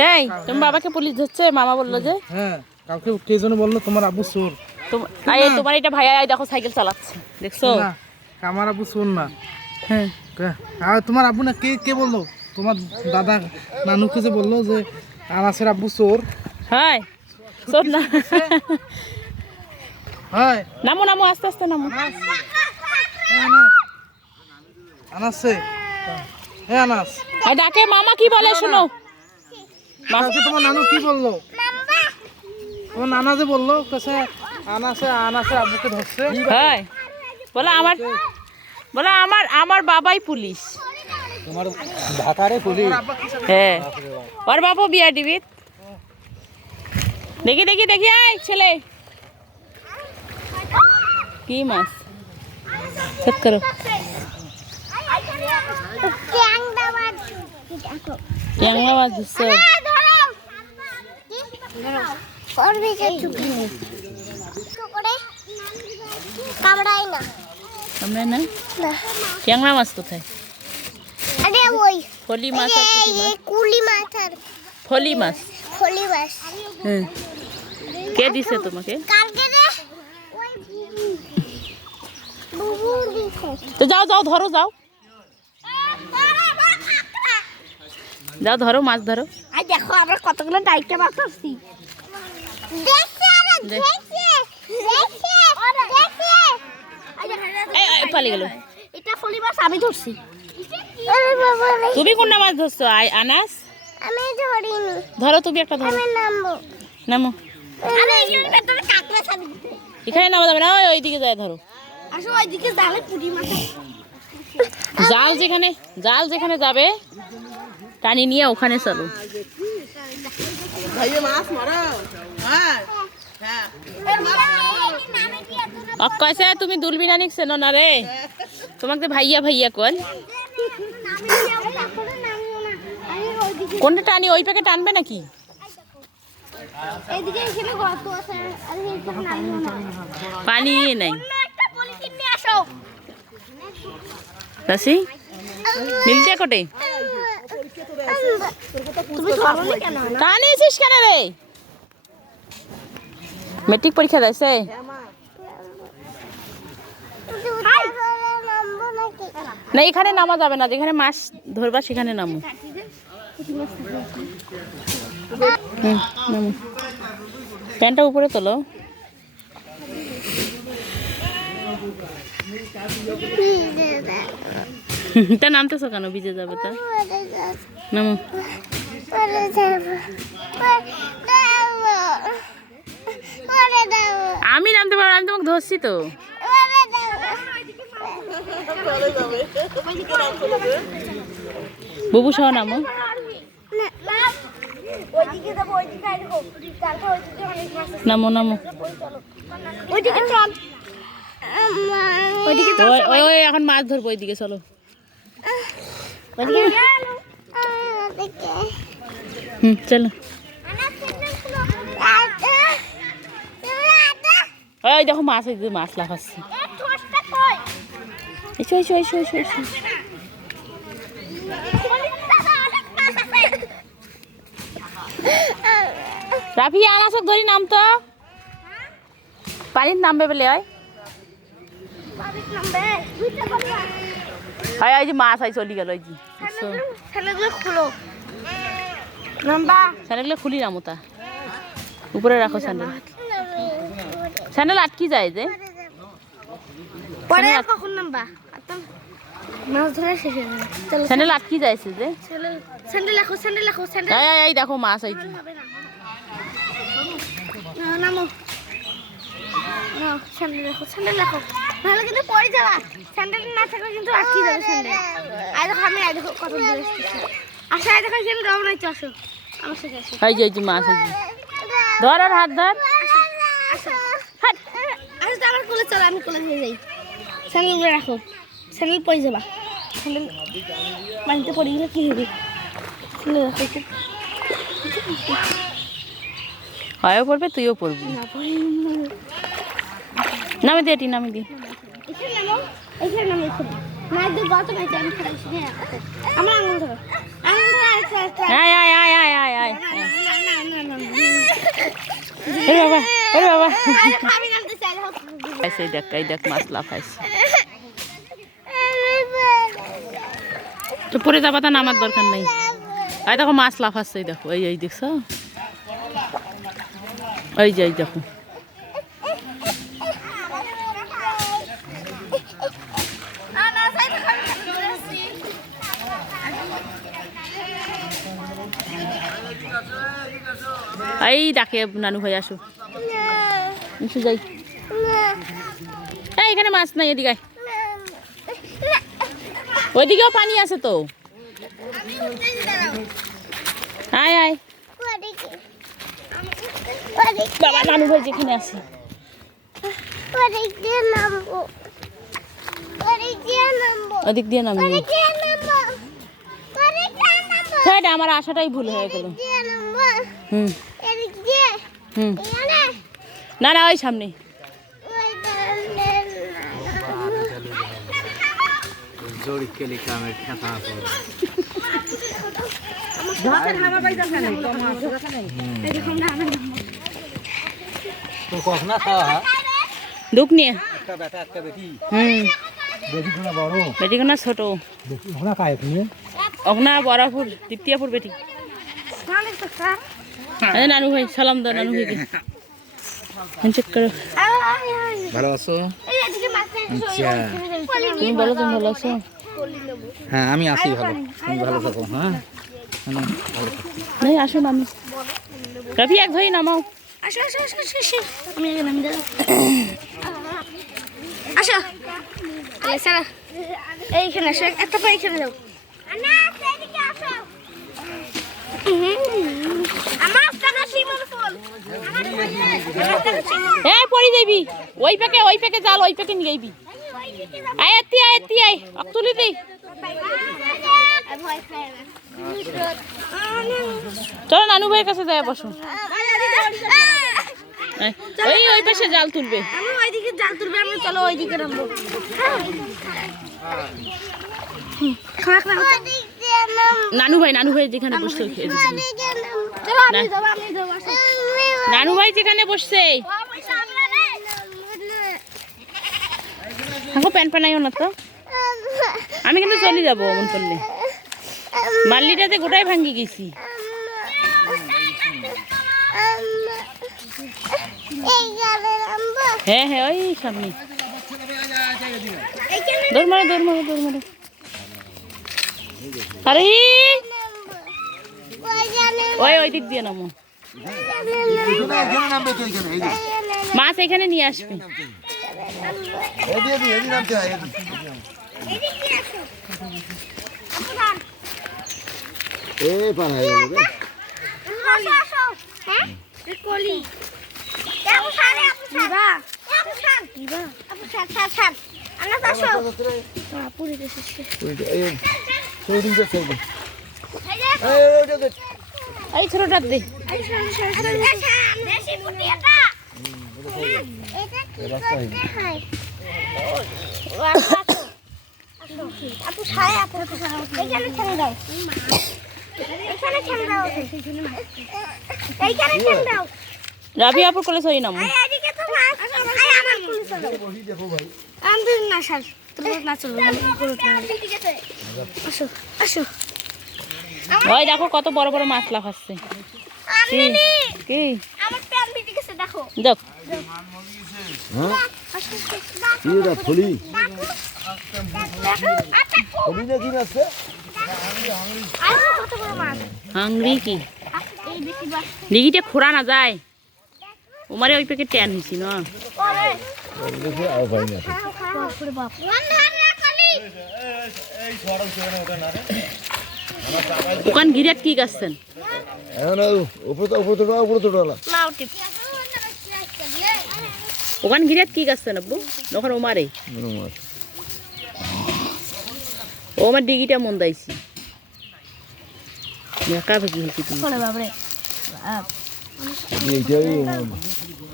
তাই তুমি বাবাকে পুলিশ ধরছে, মামা বললো যে। হ্যাঁ, কালকে কে যেন বললো তোমার আব্বু চোর। তোমার এটা ভাইয়া দেখো সাইকেল চালাচ্ছে, দেখছো? না, আমার আব্বু চোর না। হ্যাঁ, আর তোমার আব্বু না, কে কে বললো? তোমার দাদা নানুকে যে বললো যে আনাসের আব্বু চোর। হ্যাঁ চোর না। হ্যাঁ, নামো নামো, আস্তে আস্তে নামো। আনাসে, হ্যাঁ আনাস। ডাকে মামা কি বলে শোনো। কালকে তোমার নানু কি বললো? তোমার নানা যে বললো কাছে আনাসের আব্বুকে ধরছে। হ্যাঁ, বলো আমার বাবাই পুলিশ। তোমার ঢাকারে পুলিশ? হ্যাঁ, ওর বাবা বিয়া দিবি। দেখি দেখি দেখি, আয় ছেলে কি মাছ চেক করো। ট্যাংরা মাছ ধরছো? না, ট্যাংরা মাছ কোথায়? ফলি মাছ আর পুঁটি মাছ। ফলি মাছ। হ্যাঁ, কে দিছে তোমাকে? তো যাও যাও ধরো, যাও যাও ধরো, মাছ ধরো। দেখো আমরা কতগুলো ডাইটে মাছ ধরছি। পালিয়ে গেল। এটা ফলি মাছ আমি ধরছি। তুমি কোনটা মাছ ধরছো আনাস? আমি ধরিনি। ধরো তুমি একটা, ধরো। আমি নামবো। নামো। আমি এখানে ভেতরে কাকড়া ছাড়ি দিতে। এখানে নামা যাবে না, ওইদিকে যায় ধরো। আসো ওইদিকে জালে পুঁটি মাছ। জাল যেখানে যাবে টানি নিয়ে ওখানে চলো। কইছে তুমি দুলবিনা নিকছে না রে, তোমাকে ভাইয়া ভাইয়া কল। কোনটা টানি? ওই প্যাকে টানবে নাকি? এইদিকে এখানে গর্ত আছে, আর এইখানে নামিও না। পানি নাই। অন্য একটা পলিথিন নিয়ে আসো। রাশি মিলতে কোটে তুমি ধরনি কেন? টানিছিস কেন রে? মেট্রিক পরীক্ষা দিয়েছে? না, এখানে নামা যাবে না, যেখানে মাছ ধরবা সেখানে নামো। নামো, প্যান্টটা উপরে তোলো। তা নামতেছো কেন? ভিজে যাবে তা। নামো। আমি নামতে পারবো, আমি তোমাকে ধরছি তো। বুবু সহ নামো। নামো নামো। ওই এখন মাছ ধরবো, ওইদিকে চলো। চলো। ওই দেখো মাছ, মাছ লাফাচ্ছে। এসো এসো এসো এসো এসো। রাফি আনাসক ধরি নাম তো, পানির নামবে বলে। হয় ওই যে মাছ হয় চলি গেল। ওই যে স্যান্ডেলগুলো খুলি নামো, তা উপরে রাখো। স্যান্ডেল আটকি যায় যে। স্যান্ডেল আটকি যাইছে যে। এই দেখো মাছ হয়েছে। স্যান্ডেল রাখো, নাহলে কিন্তু পড়ে যাবা। স্যান্ডেল না থাকলে কিন্তু আটকে যাবে স্যান্ডেল। আই দেখো, আমি আই দেখো কত দূরে এসেছি। আসো, আই দেখো এখানে রওনা হচ্ছে। আসো আমার সাথে আসো। এই যে মাছ হয়েছে। ধর আর হাত ধর। আসো আসো, আমার কোলে চলো, আমি কোলে হয়ে যাই। স্যান্ডেলগুলো রাখো, স্যান্ডেল পড়ে যাবা। স্যান্ডেল পানিতে পড়ে গেলে কি হবে? স্যান্ডেল রাখো। হয়ও পড়বে, তুইও পড়বি। নামে দিয়ে টি, নামে দিয়ে। এখানে নামো, না একদম গত নাই। আমি আমার আঙুল ধরো, আঙুল ধরো। আয় আয় আয় আয় আয় আয়। ওরে বাবা ওরে বাবা আমি নামতে চাই খাইছে এই দেখ মাছ লাফাইছে তো পরে যাবা তা নামার দরকার নাই এই দেখো মাছ লাফাচ্ছে দেখো এই দেখছো এই যে দেখো এই ডাকে নানু ভাই আসো যাই এই এখানে মাছ নাই এদিকে ওইদিকেও পানি আছে তো আয় আয় বাবা নানু ভাই যেখানে আছে ওদিক দিয়ে নামবো আমার আশাটাই ভুল হয়ে গেল না না ওই সামনে দুঃখ নিয়ে বেটি কোনা ছোট অগনা বরাপুর তৃতীয়পুর বেটি নানু ভাই সালাম দাও নানু ভাইকে চেক করো ভালো আছো? তুমি বলো তুমি ভালো আছো? হ্যাঁ আমি আছি ভালো, তুমি ভালো থাকো। হ্যাঁ नहीं आशो मामी रवि एक भाई नामाओ আসো আসো আসো আসো আমি এখানে নামি দাও আসো আরে সারা এইখানে আসো একটা পা এখানে দাও আনা সেদিকে আসো আমার টাকা শিমুল ফুল এ পড়ি যাইবি ওই পেকে জাল ওই পেকে নিয়ে যাইবি আয় এতি আয় তুলি দেই ভয় খায় না চলো নানু ভাইয়ের কাছে যাই বসো ওই পাশে জাল তুলবে আমি ওইদিকে জাল তুলবে আমি চলো ওইদিকে নামবো নানু ভাই যেখানে বসছে চলো আমি যাবো নানু ভাই যেখানে বসছে আমাকে প্যান প্যানাইও না তো আমি কিন্তু চলে যাবো অমন করলে মাল্লিটাতে গোটাই ভাঙ্গি গেছি হ্যাঁ হ্যাঁ ওই সামনে দৌড় মারো আরে ওই দিক দিয়ে নামো মাছ এখানে নিয়ে আসবে এই ছোটটার দে রাবি আপুর কোলে সই নাম ওই দেখো কত বড় বড় মাছ লাফাচ্ছে কি দেখ হাংরি কি ডিগিটা খোরা না যায় ওমারে ওই পেকে ট্যান হয়েছি না ওখান গিরাত কি গাছছেন ওখান গিরাত কি গাছছেন আব্বু ওখানে ওমারে ও আমার ডিগিটা মন দাইছি একা ভেকি হয়েছি তুমি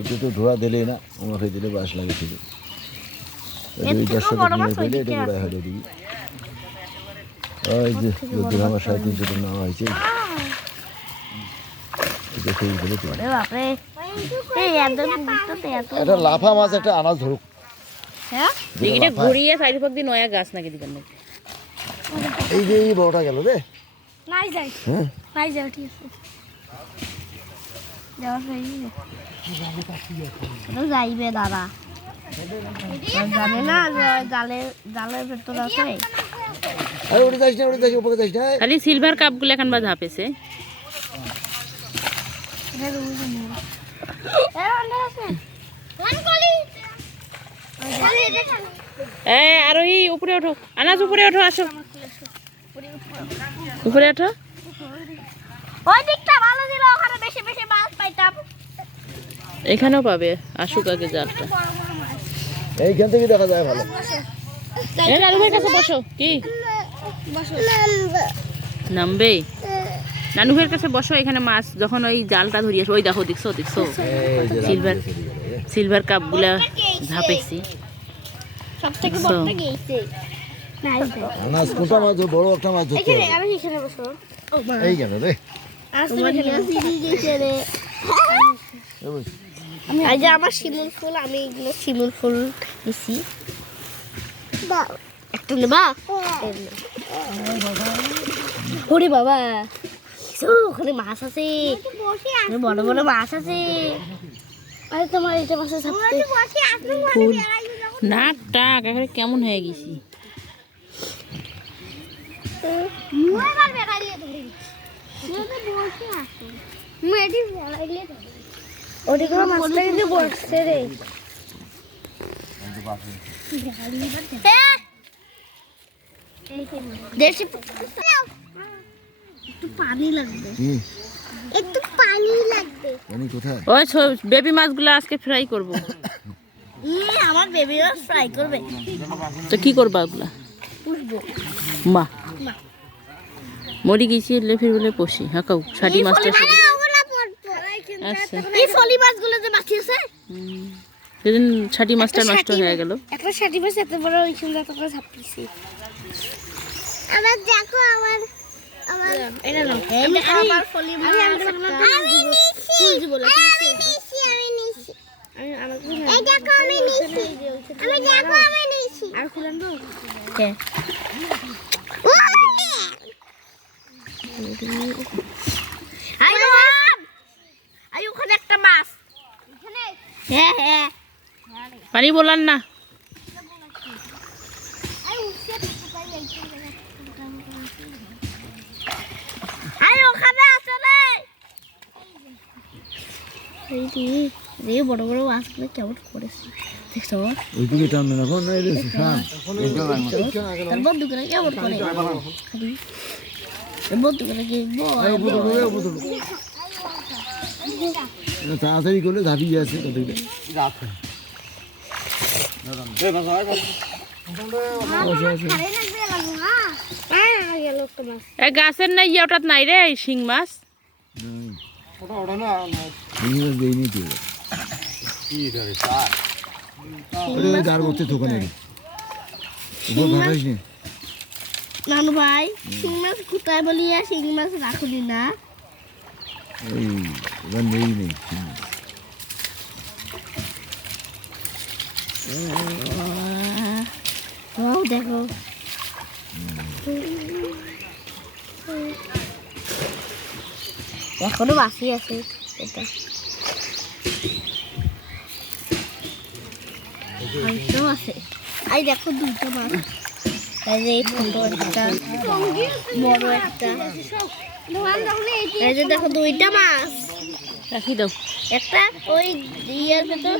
এটা তো ধোয়া দিলে না আমাকে দিলে বাস লাগেছিল ওই যে আমার 350 টাকা নেওয়া হয়েছে এটা সেই বলে এই এত পুকুরটাতে এত এটা লাফা মাছ একটা আনাজ ধরুক। হ্যাঁ দিকে ঘুরিয়ে সাইড পাক দিয়ে নয়া গাছ নাকি দিবেন নাকি এই যে এই বড়টা গেল রে। নাই যাই হ্যাঁ নাই যাও ঠিক আছে যাওয়ার তো যাইবে দাদা জানে না জালের ভেতর আছে আরে ওটা যাইস না, ওটা যাইস, উপরে যাইস না। খালি সিলভার কাপগুলো এখন বা ঝাপেছে আরোহী উপরে ওঠো, আনাজ উপরে ওঠো, আসো উপরে ওঠো। ওই দিকটা ভালো ছিল, ওখানে বেশি বেশি মাছ পাইতাম। এখানেও পাবে, আসুক আগে জালটা। এইখান থেকে দেখা যায় ভালো। নানু ভাইয়ের কাছে বসো। কি নামবে? নানু ভাইয়ের কাছে বসো, এখানে মাছ যখন ওই জালটা ধরিয়ে আসো, ওই দেখো, দেখছো দেখছো সিলভার কাপগুলা ঝাপেছি। সবথেকে বড়টা গেছে আনাজ কোটা মাছ, বড় একটা মাছ ধরতে হবে। আমি এখানে বসো। এই গেল রে। এই যে আমার শিমুল ফুল, আমি এগুলো শিমুল ফুল দিছি। একটা নেবা? ওরে বাবা, ওখানে মাছ আছে, বড় বড় মাছ আছে। আরে তোমার এটা মাছের ফুল নাক টাক এখানে কেমন হয়ে গেছি। ওদিকে মাছটা কিন্তু বসছে রে। দেশি একটু পানি লাগবে, একটু পানি লাগবে। পানি কোথায়? ওই বেবি মাছগুলো আজকে ফ্রাই করব। আমার বেবি মাছ ফ্রাই করবে। তো কি করবা ওগুলা? পুষবো। মা মরি গেছি লেফির বলে পশি হাঁকাও ষাটি মাছটা। আচ্ছা এই ফলি মাছগুলো যে বাকি আছে, সেদিন ষাটি মাছটা নষ্ট হয়ে গেল। একটা ষাটি মাছ এত বড় ওই সুন্দর এত করে ঝাপতেছি। আমার দেখো, আমার এটা নাও, এটা আমার ফলি মাছ। আমি নিছি, আমি নিছি। এই দেখো আমি নিছি, আমি দেখো আমি নিছি। আর খুলেন দাও। কে আই ওখানে একটা মাছ। হ্যাঁ হ্যাঁ, পানি বলান না। আই ওখানে আছে রে। এই বড় বড় মাছগুলো কেমন করেছে দেখছো? ওইদিকে টানবে না, কোন এই রে শান। তার বন্ধু করে কেমন করে বন্ধু করে গেবো। তাড়াতাড়ি করলে ঝাঁপিয়ে আছে কতটা। গাছের নাই ওটাত নাই রে শিং মাছ। নানু ভাই, শিং মাছ কোথায় বলিয়া শিং মাছ রাখুনি না? দেখো এখনো বাকি আছে এটা। আছে আই দেখো দুটো মাছ, এই যে ছোট একটা বড় একটা, এই যে দেখো দুইটা মাছ। রাখি দাও। একটা ওই ইয়ার ভেতর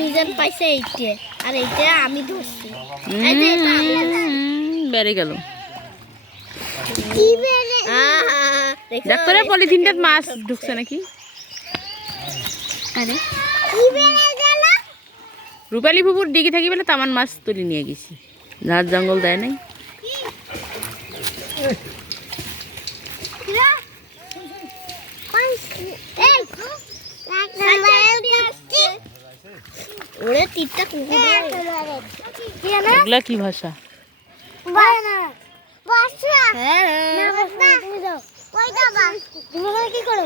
মিজান পাইছে এইটা, আর এইটা আমি ধরছি। বেড়ে গেল। কি বেরে? ডাক্তারে পলিথিনটাত মাছ ঢুকছে নাকি? আরে কি বেরে গেল? রূপালী ফুপুর ডিগি থাকি বলে তামান মাছ তুলে নিয়ে গেছি। ঝাড় জঙ্গল দেয় নাই। ওরে তীরটা এগুলা কি ভাষা? কি করো?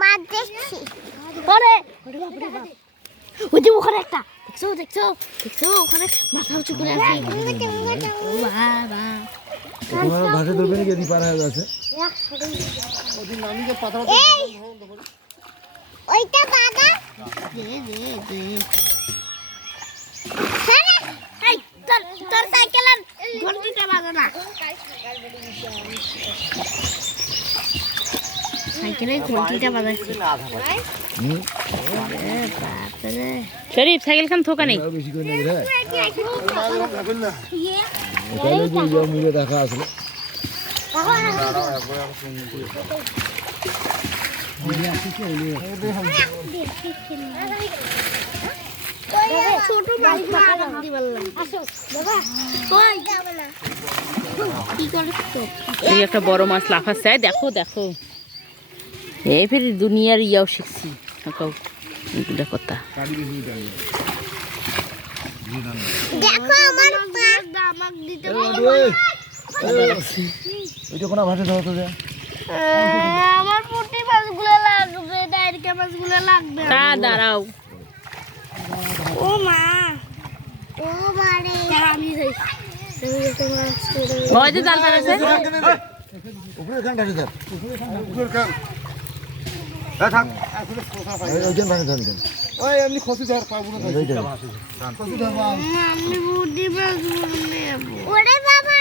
মাছ দেখছি। দেখছো ওখানে মাথা উঁচু করে আছে ও বাবা তোমার ভাষা ধরবে নাকি এদিকে পার হয়ে যাচ্ছে ওইটা বাবা এই তোর সাইকেল আর ঘন্টিটা বাজে না সাইকেলের ঘন্টিটা বাজাচ্ছে বাপরে শরীফ সাইকেল খান থোকা নেই আর বেশি করে নেবে রে এখানে যে ইয়া মিলে রাখা আসলে ছোট মাছ দি বললাম আসো বাবা কই যাব না কি করছ তো এই একটা বড় মাছ লাফাচ্ছে দেখো দেখো এই ফের দুনিয়ার ইয়াও শিখছি এগুলো কথা দেখো আমার পা দামাক দিতে ওইটা কোন ভাষা ধরতে যায় আমার পুঁটি মাছগুলো লাগবে ডাইরকা মাছগুলো লাগবে তা দাঁড়াও ও মা ও বারে আমি যাই ওই যে জাল পাড়াছে উপরে খান কাটে যাক ওইখান ভাষা ধরতে ওই এমনি খসি ধর পাবো না ওইটা খসি ধর আমি পুঁটি মাছগুলো নেব ওরে বাবা